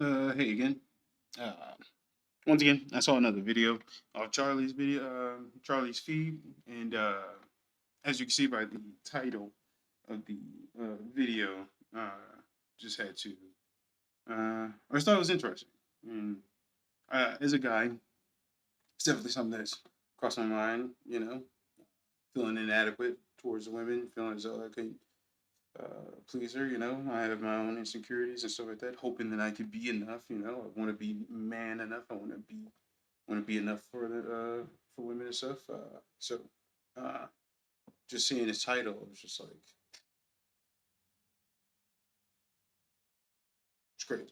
Hey again. Uh, Once again, I saw another video of Charlie's feed, and as you can see by the title of the video, just had to. I just thought it was interesting, and as a guy, it's definitely something that's crossed my mind. Feeling inadequate towards women, feeling as though I could pleaser. I have my own insecurities and stuff like that. Hoping that I could be enough. I want to be man enough. I want to be enough for women and stuff. So uh, just seeing his title, it was just like it's great.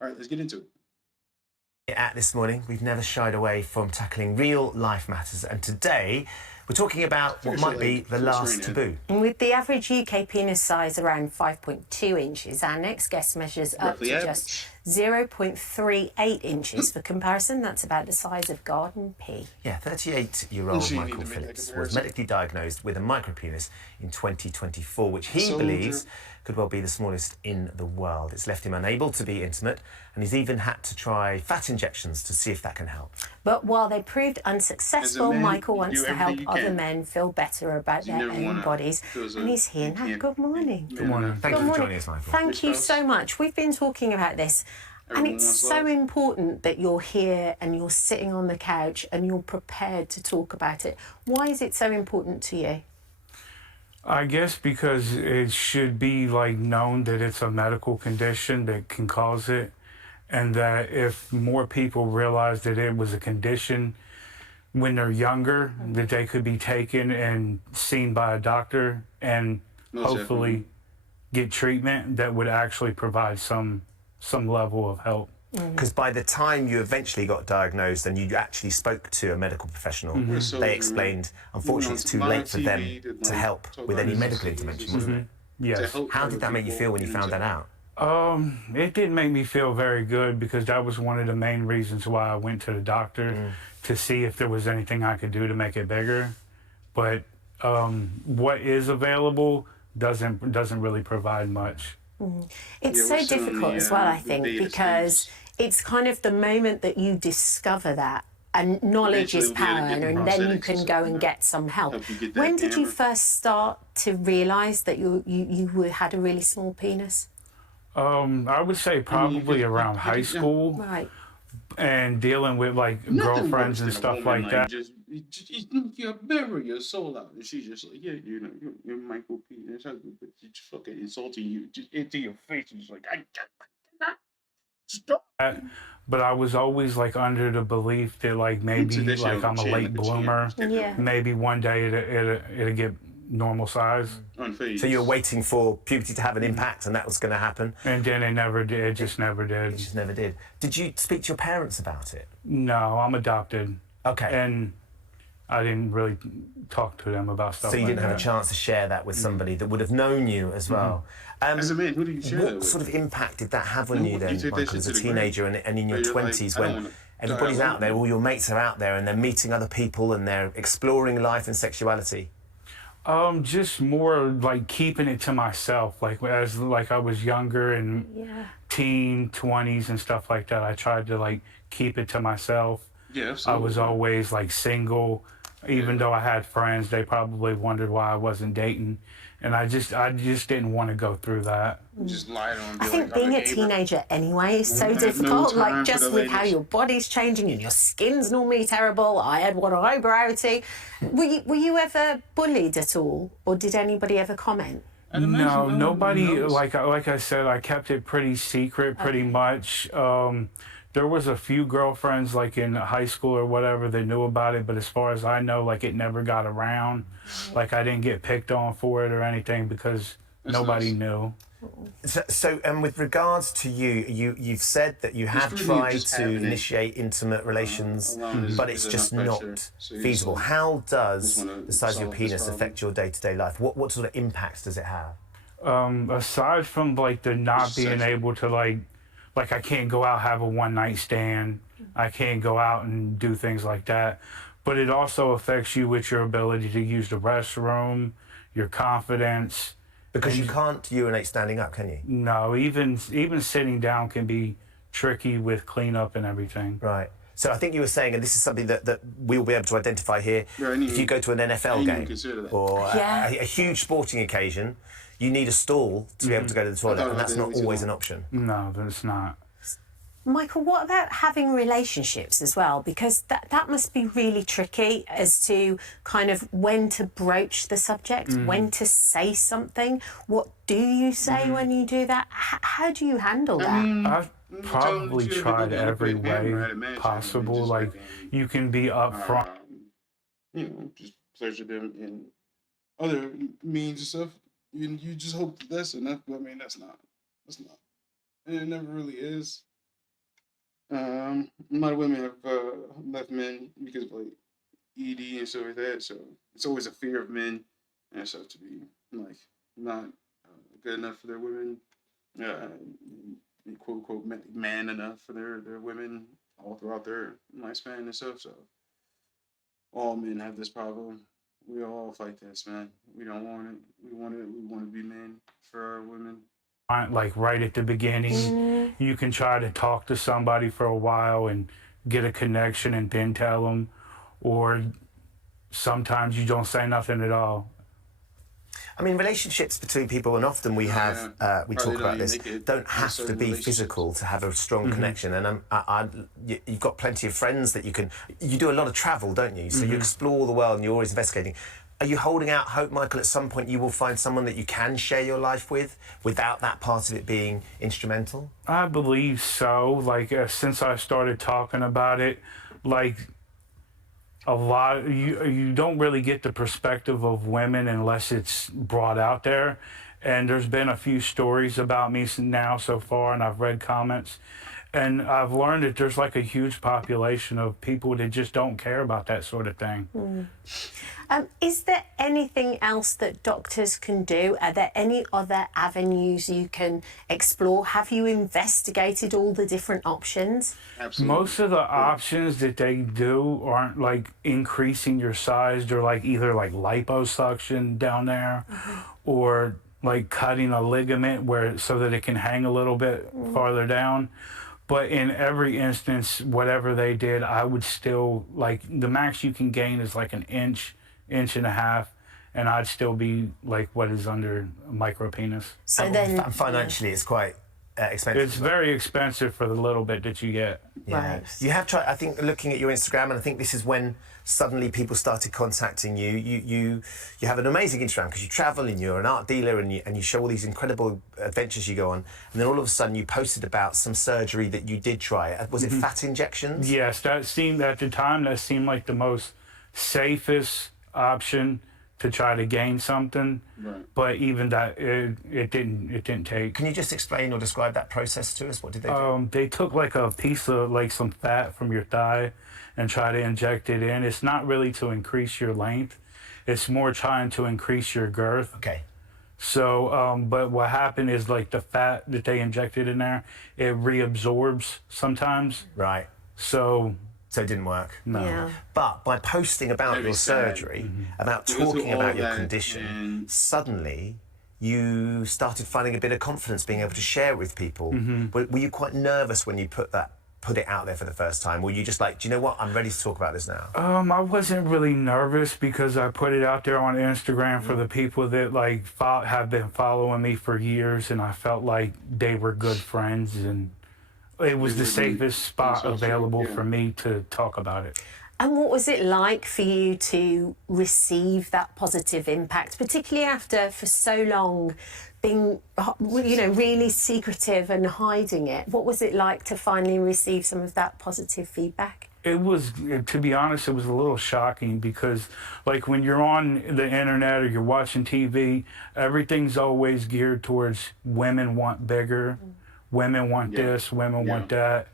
All right, let's get into it. At this morning, we've never shied away from tackling real life matters, and today we're talking about what might be the last taboo. With the average UK penis size around 5.2 inches, our next guest measures up to just 0.38 inches. For comparison, that's about the size of garden pea. Yeah, 38-year-old Michael Phillips was medically diagnosed with a micropenis in 2024, which he believes could well be the smallest in the world. It's left him unable to be intimate, and he's even had to try fat injections to see if that can help. But while they proved unsuccessful, Michael wants to help other men feel better about their own bodies. And he's here now. Good morning. Good morning. Thank you for joining us, Michael. Thank you so much. We've been talking about this. And it's so important that you're here and you're sitting on the couch and you're prepared to talk about it. Why is it so important to you? I guess because it should be known that it's a medical condition that can cause it, and that if more people realize that it was a condition when they're younger, that they could be taken and seen by a doctor and hopefully get treatment that would actually provide some level of help. Because by the time you eventually got diagnosed and you actually spoke to a medical professional, they explained, unfortunately, it's too late for them to help with any medical intervention, wasn't it? Yes. How did that make you feel when you found that out? It didn't make me feel very good, because that was one of the main reasons why I went to the doctor, to see if there was anything I could do to make it bigger. But what is available doesn't really provide much. It's so difficult as well, I think, because it's kind of the moment that you discover that, and knowledge is power, and then you can go and get some help. When did you first start to realise that you had a really small penis? I would say probably around high school. Right. And dealing with girlfriends and stuff like that. You bury your soul out, and she's just like, yeah, you're Michael P. It's ugly, but it's fucking insulting you just into your face. And it's like, I cannot stop. But I was always under the belief that maybe I'm a late bloomer. Yeah. Maybe one day it'll get normal size. So you were waiting for puberty to have an impact, and that was going to happen? And then it never did. It just never did. It just never did. Did you speak to your parents about it? No, I'm adopted. Okay. And I didn't really talk to them about stuff. So you didn't have a chance to share that with somebody that would have known you as well. As a man, who do you share that with? What sort of impact did that have on you then, Michael, as a teenager and in your 20s, when everybody's out there, all your mates are out there, and they're meeting other people and they're exploring life and sexuality? Just more keeping it to myself. As I was younger and teen 20s and stuff like that, I tried to keep it to myself. Yeah, I was always single. Even though I had friends, they probably wondered why I wasn't dating, and I just didn't want to go through that. Just lied on. I think being a teenager anyway is so difficult. Just with how your body's changing and your skin's normally terrible. I had one eyebrow too. Were you ever bullied at all, or did anybody ever comment? No, nobody. Like I said, I kept it pretty secret, pretty much. There was a few girlfriends in high school or whatever that knew about it, but as far as I know, it never got around. I didn't get picked on for it or anything, because nobody knew. So, with regards to you've said that you have tried to initiate intimate relations, but it's just not feasible. How does the size of your penis affect your day-to-day life? What sort of impacts does it have? Aside from the not being able to I can't go out, have a one-night stand. I can't go out and do things like that. But it also affects you with your ability to use the restroom, your confidence, Because you can't urinate standing up, can you? No, even sitting down can be tricky with cleanup and everything. Right. So I think you were saying, and this is something that we'll be able to identify here, if you go to an NFL game or a huge sporting occasion, you need a stall to be able to go to the toilet, and that's not always an option. No, that's not. Michael, what about having relationships as well? Because that must be really tricky as to kind of when to broach the subject, when to say something. What do you say when you do that? How do you handle that? I've probably tried every way possible. Like, you can be upfront. Just pleasure them in other means and stuff. You just hope that's enough, but I mean, that's not. And it never really is. A lot of women have left men because of like ED and stuff like that. So it's always a fear of men and stuff to be like not good enough for their women, quote unquote man enough for their women all throughout their lifespan and stuff. So all men have this problem. We all fight this, man. We don't want it. We want it. We want to be men for our women. Like right at the beginning, you can try to talk to somebody for a while and get a connection and then tell them, or sometimes you don't say nothing at all. I mean, relationships between people, and often we have, we talk about this, don't have to be physical to have a strong connection. And you've got plenty of friends that you do a lot of travel, don't you? So you explore the world and you're always investigating. Are you holding out hope, Michael, at some point you will find someone that you can share your life with without that part of it being instrumental? I believe so. Like, since I started talking about it, like, a lot, you don't really get the perspective of women unless it's brought out there. And there's been a few stories about me now so far, and I've read comments. And I've learned that there's like a huge population of people that just don't care about that sort of thing. Is there anything else that doctors can do? Are there any other avenues you can explore? Have you investigated all the different options? Absolutely. Most of the options that they do aren't like increasing your size. They're like either like liposuction down there or like cutting a ligament so that it can hang a little bit farther down. But in every instance, whatever they did, I would still, like, the max you can gain is like an inch and a half, and I'd still be like what is under a micro penis. So then financially, it's quite expensive. It's very expensive for the little bit that you get. Yeah. Right. You have tried, I think, looking at your Instagram, and I think this is when suddenly people started contacting you. You have an amazing Instagram because you travel and you're an art dealer and you show all these incredible adventures you go on. And then all of a sudden you posted about some surgery that you did try. Was it fat injections? Yes, that seemed at the time like the most safest option to try to gain something. Right. But even that, it didn't take. Can you just explain or describe that process to us? What did they do? They took like a piece of like some fat from your thigh and try to inject it in. It's not really to increase your length. It's more trying to increase your girth. Okay. So, but what happened is like the fat that they injected in there, it reabsorbs sometimes. Right. So it didn't work. no. Yeah. But by posting about your surgery, about talking about your condition, suddenly you started finding a bit of confidence being able to share it with people. Were you quite nervous when you put it out there for the first time? Were you just like, do you know what, I'm ready to talk about this now? I wasn't really nervous because I put it out there on Instagram for the people that like have been following me for years, and I felt like they were good friends, and it was the safest spot available for me to talk about it. And what was it like for you to receive that positive impact, particularly after for so long being, really secretive and hiding it? What was it like to finally receive some of that positive feedback? It was, to be honest, it was a little shocking because, like, when you're on the internet or you're watching TV, everything's always geared towards women want bigger, women want this, women want that.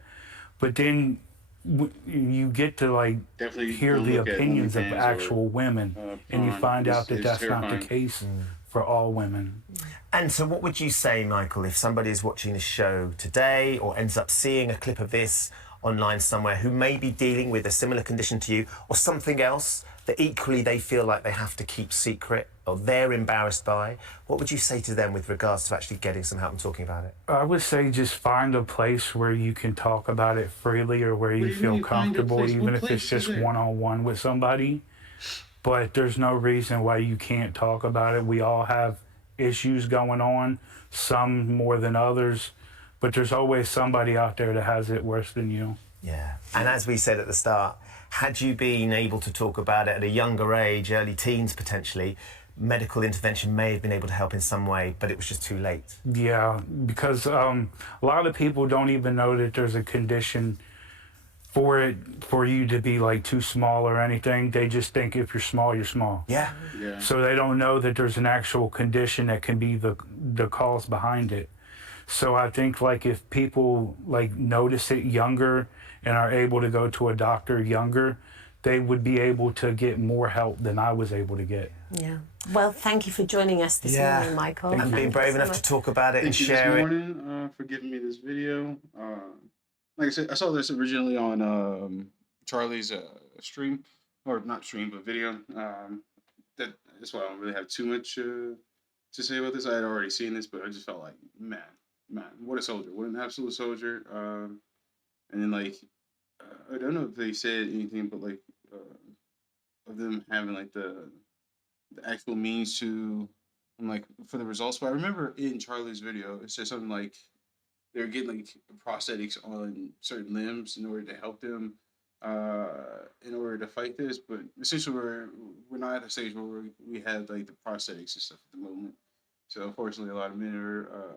But then you get to like hear the opinions of actual women, and you find out that that's not the case for all women. And so what would you say, Michael, if somebody is watching this show today or ends up seeing a clip of this online somewhere who may be dealing with a similar condition to you or something else that equally they feel like they have to keep secret or they're embarrassed by, what would you say to them with regards to actually getting some help and talking about it? I would say just find a place where you can talk about it freely or where you feel comfortable, even if it's just one-on-one with somebody. But there's no reason why you can't talk about it. We all have issues going on, some more than others, but there's always somebody out there that has it worse than you. Yeah. And as we said at the start, had you been able to talk about it at a younger age, early teens potentially, medical intervention may have been able to help in some way, but it was just too late. Yeah, because a lot of people don't even know that there's a condition for you to be like too small or anything. They just think if you're small, you're small. Yeah. So they don't know that there's an actual condition that can be the cause behind it. So I think like if people like notice it younger and are able to go to a doctor younger, they would be able to get more help than I was able to get. Yeah. Well, thank you for joining us this morning, Michael. And being brave enough to talk about it and share it. Thank you this morning for giving me this video. Like I said, I saw this originally on Charlie's stream, or not stream, but video. That's why I don't really have too much to say about this. I had already seen this, but I just felt like, man, what a soldier, what an absolute soldier. And then like, I don't know if they said anything, but like, of them having like the actual means to, like, for the results. But I remember in Charlie's video, it said something like they were getting like prosthetics on certain limbs in order to help them in order to fight this. But essentially, we're not at the stage where we have like the prosthetics and stuff at the moment. So unfortunately, a lot of men are,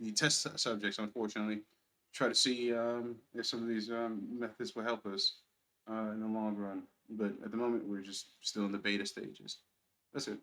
the test subjects. Unfortunately, try to see if some of these methods will help us in the long run. But at the moment, we're just still in the beta stages. That's it.